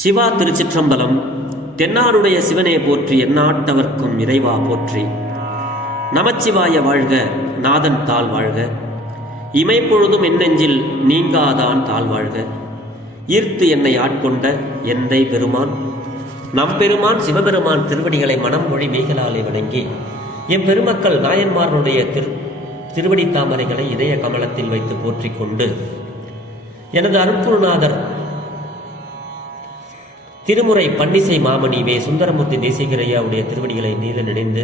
சிவா திருச்சிற்றம்பலம். தென்னாடுடைய சிவனே போற்றி, எந்நாட்டவர்க்கும் இறைவா போற்றி. நமச்சிவாய வாழ்க, நாதன் தாழ் வாழ்க. இமைப்பொழுதும் என்னெஞ்சில் நீங்காதான் தாழ் வாழ்க. ஈர்த்து என்னை ஆட்கொண்ட எந்தை பெருமான் நம்பெருமான் சிவபெருமான் திருவடிகளை மனம் மொழி மெய்களாலே வணங்கி எம்பெருமக்கள் நாயன்மார்களுடைய திருவடி தாமரைகளை இதய கமலத்தில் வைத்து போற்றிக் கொண்டு எனது அருட்குருநாதர் திருமுறை பன்னிசை மாமணி வே சுந்தரமூர்த்தி தேசிகரையாவுடைய திருவடிகளை நீல நினைந்து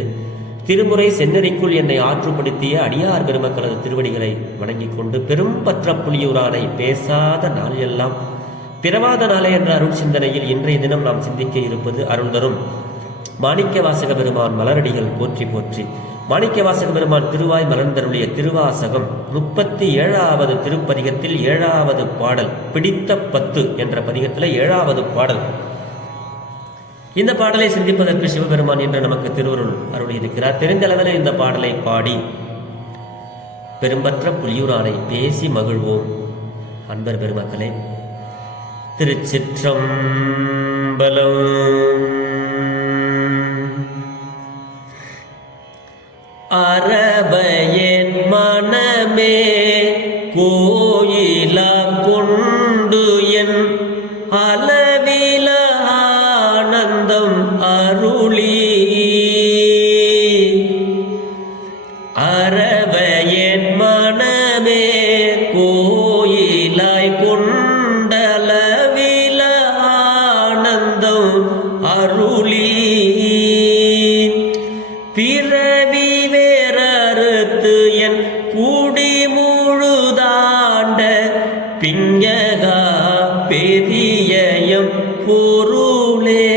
திருமுறை சென்னறிக்குள் என்னை ஆற்றுப்படுத்திய அடியார் பெருமக்களது திருவடிகளை வணங்கிக் கொண்டு பெரும் பற்ற புலியூரானை பேசாத நாள் எல்லாம் பிறவாத நாளே என்ற அருள் சிந்தனையில் இன்றைய தினம் நாம் சிந்திக்க இருப்பது அருள் தரும் மாணிக்க வாசக பெருமான் மலரடிகள் போற்றி போற்றி. மாணிக்க வாசக பெருமான் திருவாய் மலர்ந்தருளிய திருவாசகம் 37வது திருப்பதிகத்தில் 7வது பாடல், பிடித்த 10 என்ற பதிகத்தில் 7வது பாடல். இந்த பாடலை சிந்திப்பதற்கு சிவபெருமான் என்று நமக்கு திருவருள் அருளியிருக்கிறார். தெரிந்த அளவில் இந்த பாடலை பாடி பெரும்பற்ற புலியூரானை பேசி மகிழ்வோம். அன்பர் பெருமக்களே, திருச்சிற்றம்பலம். அரபையன் மனமே கோயிலா கொண்டு என் அளவில ஆனந்தம் அருளி. அரபையன் மனமே கோயிலாய் கொண்டளவில ஆனந்தம் அருளி. பிறவி வேறறுத்து என் கூடி முழுதாண்ட பிஞகா பெரியயம் பொருளே.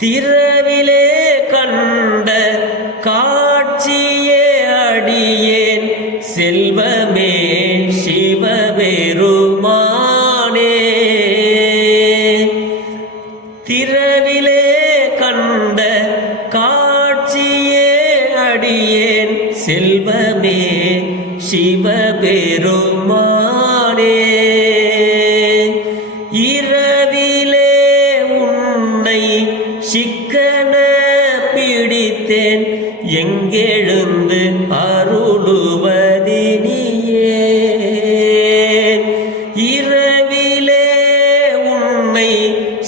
திரவிலே கண்ட காட்சியே அடியேன் செல்வமே சிவபெருமானே. திரவிலே கண்ட காட்சியே அடியேன் செல்வமே சிவபெருமானே. இரவிலே உன்னை சிக்கன பிடித்தேன் எங்கெழுந்து அருளுவதினியே. இரவிலே உன்னை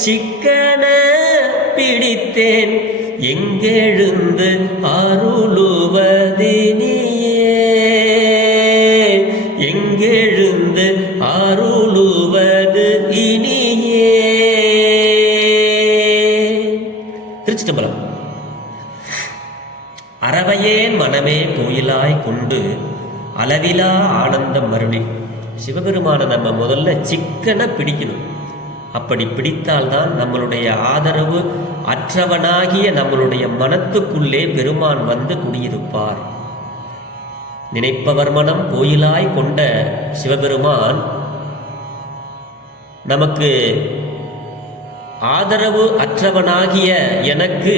சிக்கன பிடித்தேன் எங்கெழுந்து அருளுவதினியே. எங்கெழுந்து அருளுவது இனியே. திருச்சிற்றம்பலம். அரவையேன் மனமே கோயிலாய் கொண்டு அளவிலா ஆனந்தம் அருளி. சிவபெருமான நம்ம முதல்ல சிக்கன பிடிக்கணும். அப்படி பிடித்தால்தான் நம்மளுடைய ஆதரவு அற்றவனாகிய நம்மளுடைய மனத்துக்குள்ளே பெருமான் வந்து குடியிருப்பார். நினைப்பவர் மனம் கோயிலாய் கொண்ட சிவபெருமான் நமக்கு ஆதரவு அற்றவனாகிய எனக்கு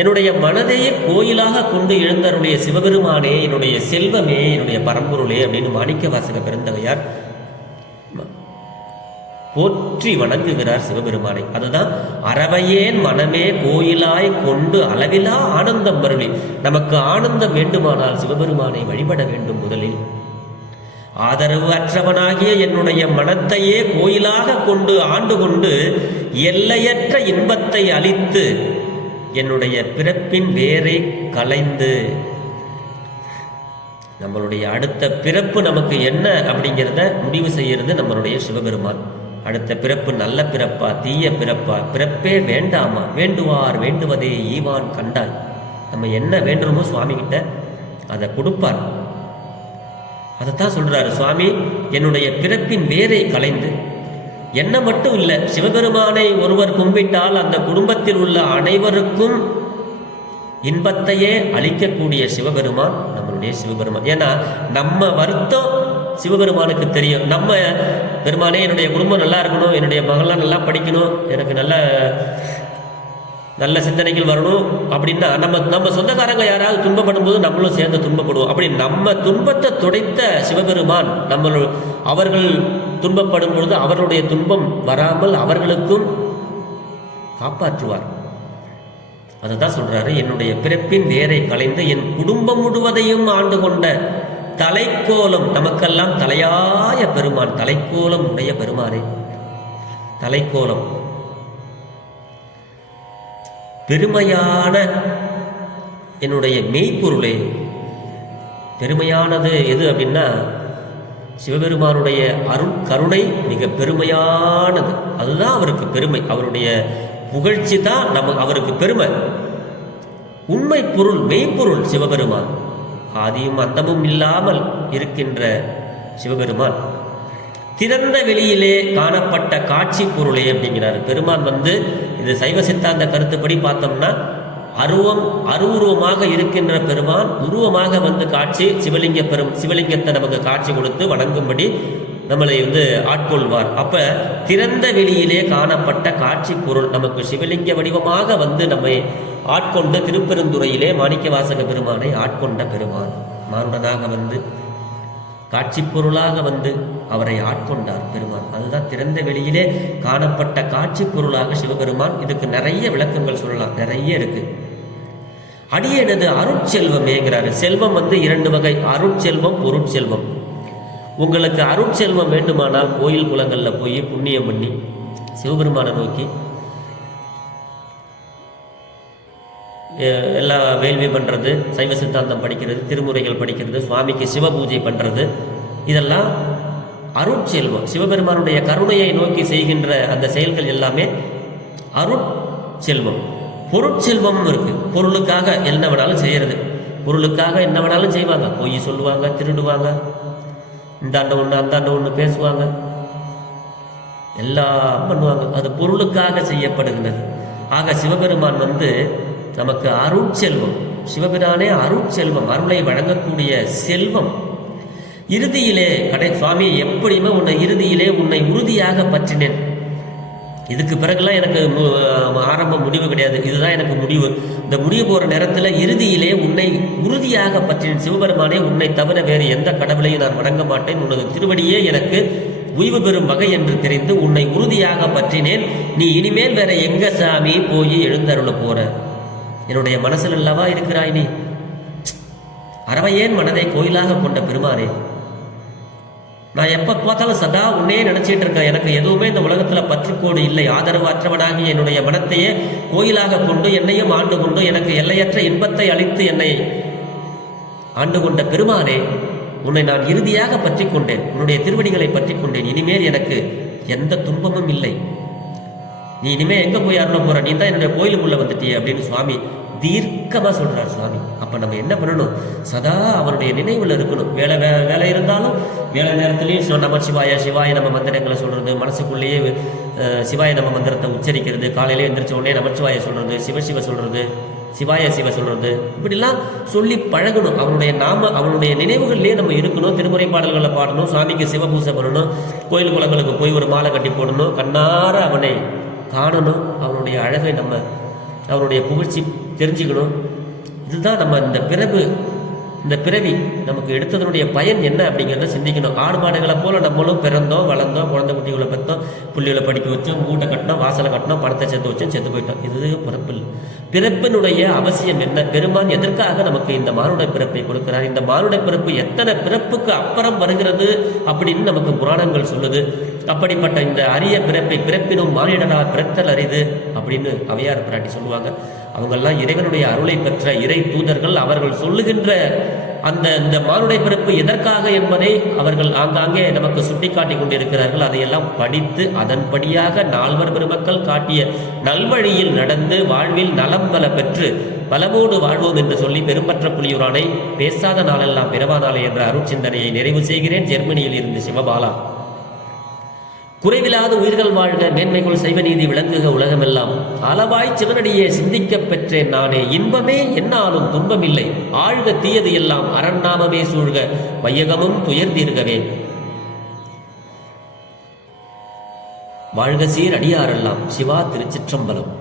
என்னுடைய மனதையே கோயிலாக கொண்டு எழுந்தருடைய சிவபெருமானே, என்னுடைய செல்வமே, என்னுடைய பரம்பொருளே அப்படின்னு மாணிக்க வாசக பெருந்தகையார் போற்றி வணங்குகிறார் சிவபெருமானை. அதுதான் அரவையேன் மனமே கோயிலாய் கொண்டு அளவிலா ஆனந்தம் அருளி. நமக்கு ஆனந்தம் வேண்டுமானால் சிவபெருமானை வழிபட வேண்டும். முதலில் ஆதரவு அற்றவனாகிய என்னுடைய மனத்தையே கோயிலாக கொண்டு ஆண்டு கொண்டு எல்லையற்ற இன்பத்தை அளித்து என்னுடைய பிறப்பின் வேரை களைந்து நம்மளுடைய அடுத்த பிறப்பு நமக்கு என்ன அப்படிங்கிறத முடிவு செய்யறது நம்மளுடைய சிவபெருமான். அடுத்த பிறப்பு நல்ல பிறப்பா தீய பிறப்பா, பிறப்பே வேண்டாமா, வேண்டுவார் வேண்டுவதே ஈவான் கண்டாய். நம்ம என்ன வேண்டுமோ சுவாமி கிட்ட அதை கொடுப்பார். அதைத்தான் சொல்றாரு சுவாமி, என்னுடைய பிறப்பின் வேரை களைந்து. என்ன மட்டும் இல்லை, சிவபெருமானை ஒருவர் கும்பிட்டால் அந்த குடும்பத்தில் உள்ள அனைவருக்கும் இன்பத்தையே அளிக்கக்கூடிய சிவபெருமான் நம்மளுடைய சிவபெருமான். ஏன்னா நம்ம வருத்தம் சிவபெருமானுக்கு தெரியும். நம்ம பெருமானே என்னுடைய குடும்பம் நல்லா இருக்கணும், என்னுடைய மகள்லாம் நல்லா படிக்கணும், எனக்கு நல்ல நல்ல சிந்தனைகள் வரணும் அப்படின்னா நம்ம சொந்தக்காரங்க யாராவது துன்பப்படும் போது நம்மளும் சேர்ந்து துன்பப்படுவோம். அப்படி நம்ம துன்பத்தை துடைத்த சிவபெருமான் அவர்கள் துன்பப்படும் பொழுது அவர்களுடைய துன்பம் வராமல் அவர்களுக்கும் காப்பாற்றுவார். அதுதான் சொல்றாரு, என்னுடைய பிறப்பின் வேரை கலைந்து என் குடும்பம் முழுவதையும் ஆண்டு கொண்ட தலைக்கோலம், நமக்கெல்லாம் தலையாய பெருமான், தலைக்கோலம் உடைய பெருமானே, தலைக்கோலம் பெருமையான என்னுடைய மெய்ப்பொருளே. பெருமையானது எது அப்படின்னா சிவபெருமானுடைய கருணை மிக பெருமையானது. அதுதான் அவருக்கு பெருமை, அவருடைய புகழ்ச்சி தான் அவருக்கு பெருமை. உண்மை பொருள், மெய்ப்பொருள் சிவபெருமான், ஆதியும் அந்தமும் இல்லாமல் இருக்கின்ற சிவபெருமான். திறந்த வெளியிலே காணப்பட்ட காட்சி பொருளே அப்படிங்கிறார் பெருமான். இது சைவ சித்தாந்த கருத்துப்படி பார்த்தோம்னா அருவுருவமாக இருக்கின்ற பெருமான் உருவமாக காட்சி சிவலிங்கத்தை நமக்கு காட்சி கொடுத்து வணங்கும்படி நம்மளை ஆட்கொள்வார். அப்ப திறந்த வெளியிலே காணப்பட்ட காட்சி பொருள் நமக்கு சிவலிங்க வடிவமாக நம்மை ஆட்கொண்டு திருப்பெருந்துறையிலே மாணிக்கவாசக பெருமானை ஆட்கொண்ட பெருமான் மானுடனாக காட்சி பொருளாக அவரை ஆட்கொண்டார் பெருமான். அதுதான் திறந்த வெளியிலே காணப்பட்ட காட்சி பொருளாக சிவபெருமான். இதுக்கு நிறைய விளக்கங்கள் சொல்லலாம், நிறைய இருக்கு. அடியேனது அருட்செல்வமேங்கிறாரு. செல்வம் 2 வகை, அருட்செல்வம், பொருட்செல்வம். உங்களுக்கு அருட்செல்வம் வேண்டுமானால் கோயில் குளங்கள்ல போய் புண்ணியம் பண்ணி சிவபெருமானை நோக்கி எல்லா வேள்வி பண்ணுறது, சைவ சித்தாந்தம் படிக்கிறது, திருமுறைகள் படிக்கிறது, சுவாமிக்கு சிவ பூஜை பண்ணுறது, இதெல்லாம் அருட்செல்வம். சிவபெருமானுடைய கருணையை நோக்கி செய்கின்ற அந்த செயல்கள் எல்லாமே அருட்செல்வம். பொருட்செல்வம் இருக்கு, பொருளுக்காக என்ன வேணாலும் செய்யறது, பொருளுக்காக என்ன வேணாலும் செய்வாங்க. பொய் சொல்லுவாங்க, திருடுவாங்க, இந்தாண்ட ஒன்று அந்தாண்ட ஒன்று பேசுவாங்க, எல்லாம் பண்ணுவாங்க. அது பொருளுக்காக செய்யப்படுகிறது. ஆக சிவபெருமான் நமக்கு அருட்செல்வம். சிவபிரானே அருட்செல்வம், அருளை வழங்கக்கூடிய செல்வம். இறுதியிலே சுவாமி எப்படியுமே இறுதியிலே உன்னை உறுதியாக பற்றினேன். இதுக்கு பிறகுலாம் எனக்கு ஆரம்ப முடிவு கிடையாது, இதுதான் எனக்கு முடிவு. இந்த முடிவு போற நேரத்தில் இறுதியிலே உன்னை உறுதியாக பற்றினேன். சிவபெருமானே, உன்னை தவிர வேறு எந்த கடவுளையும் நான் வணங்க மாட்டேன், உனது திருவடியே எனக்கு உய்வு பெறும் வகை என்று தெரிந்து உன்னை உறுதியாக பற்றினேன். நீ இனிமேல் வேற எங்க சாமி போய் எழுந்தருள போற? என்னுடைய மனசில் அல்லவா இருக்கிறாய் நீ. அறவையேன் மனதை கோயிலாக கொண்ட பெருமானே, நான் எப்ப பார்த்தாலும் சதா உன்னையே நினைச்சிட்டு இருக்கேன். எனக்கு எதுவுமே இந்த உலகத்துல பற்றுக்கோடு இல்லை. ஆதரவு அற்றவனாகி என்னுடைய மனத்தையே கோயிலாக கொண்டு என்னையும் ஆண்டு கொண்டு எனக்கு எல்லையற்ற இன்பத்தை அளித்து என்னை ஆண்டு கொண்ட பெருமானே, உன்னை நான் இறுதியாக பற்றி கொண்டேன், உன்னுடைய திருவடிகளை பற்றி கொண்டேன். இனிமேல் எனக்கு எந்த துன்பமும் இல்லை. நீ இனிமே எங்க போய் அருள போற? நீ தான் என்னுடைய கோயிலுக்குள்ள வந்துட்டிய அப்படின்னு சுவாமி தீர்க்கமா சொல்றார் சுவாமி. அப்ப நம்ம என்ன பண்ணணும்? சதா அவருடைய நினைவுல இருக்கணும். வேலை இருந்தாலும் வேலை நேரத்திலையும் நமச்சிவாய சிவாய நம்ம மந்திரங்களை சொல்றது, மனசுக்குள்ளேயே சிவாய நம்ம மந்திரத்தை உச்சரிக்கிறது, காலையில எந்திரிச்ச உடனே நமச்சிவாய சொல்றது, சிவசிவ சொல்றது, சிவாய சிவ சொல்றது, இப்படிலாம் சொல்லி பழகணும். அவனுடைய நினைவுகள்லேயே நம்ம இருக்கணும். திருமுறை பாடல்களை பாடணும், சுவாமிக்கு சிவபூசை பண்ணணும், கோயில் குளங்களுக்கு போய் ஒரு மாலை கட்டி போடணும், கண்ணார அவனை காணணும், அவனுடைய அழகை அவனுடைய புகழ்ச்சி தெரிஞ்சுக்கணும். இதுதான் நம்ம இந்த பிறவி நமக்கு எடுத்ததனுடைய பயன் என்ன அப்படிங்கிறத சிந்திக்கணும். ஆடு மாடுகளை போல நம்மளும் பிறந்தோம், வளர்ந்தோம், குழந்தை குட்டிகளை பெற்றோம், புள்ளிகளை படிக்க வச்சோம், வீட்டை கட்டினோம், வாசலை கட்டினோம், பணத்தை சேர்த்து வச்சோம், செத்து போயிட்டோம். இது பிறப்பு. பிறப்பினுடைய அவசியம் என்ன? பெருமான் எதற்காக நமக்கு இந்த மானுட பிறப்பை கொடுக்கிறார்? இந்த மானுட பிறப்பு எத்தனை பிறப்புக்கு அப்புறம் வருகிறது அப்படின்னு நமக்கு புராணங்கள் சொல்லுது. அப்படிப்பட்ட இந்த அரிய பிறப்பை பிறப்பினும் மானிடனா பிறத்தல் அரிது அப்படின்னு அவையார் பிராட்டி சொல்லுவாங்க. அவங்கெல்லாம் இறைவனுடைய அருளை பெற்ற இறை தூதர்கள். அவர்கள் சொல்லுகின்ற இந்த மானுட பிறப்பு எதற்காக என்பதை அவர்கள் ஆங்காங்கே நமக்கு சுட்டிக்காட்டி கொண்டிருக்கிறார்கள். அதையெல்லாம் படித்து அதன்படியாக நால்வர் பெருமக்கள் காட்டிய நல்வழியில் நடந்து வாழ்வில் நலம் பல பெற்று பலமோடு வாழ்வோம் என்று சொல்லி பெரும்பற்ற புலியூரானை பேசாத நாளெல்லாம் பிறவா நாளை என்ற அருட்சிந்தனையை நிறைவு செய்கிறேன். ஜெர்மனியில் இருந்து சிவபாலா. குறைவில்லாத உயிர்கள் வாழ்க, மேன்மைக்குள் சைவ நீதி விளங்குக உலகமெல்லாம். அளவாய் சிவனடியே சிந்திக்க பெற்றேன் நானே, இன்பமே என்னாலும் துன்பமில்லை. ஆழ்க தீயது எல்லாம் அரண்நாமமே சூழ்க, வையகமும் துயர்ந்தீர்கவே. வாழ்க சீர் அடியாரெல்லாம். சிவா திருச்சிற்றம்பலம்.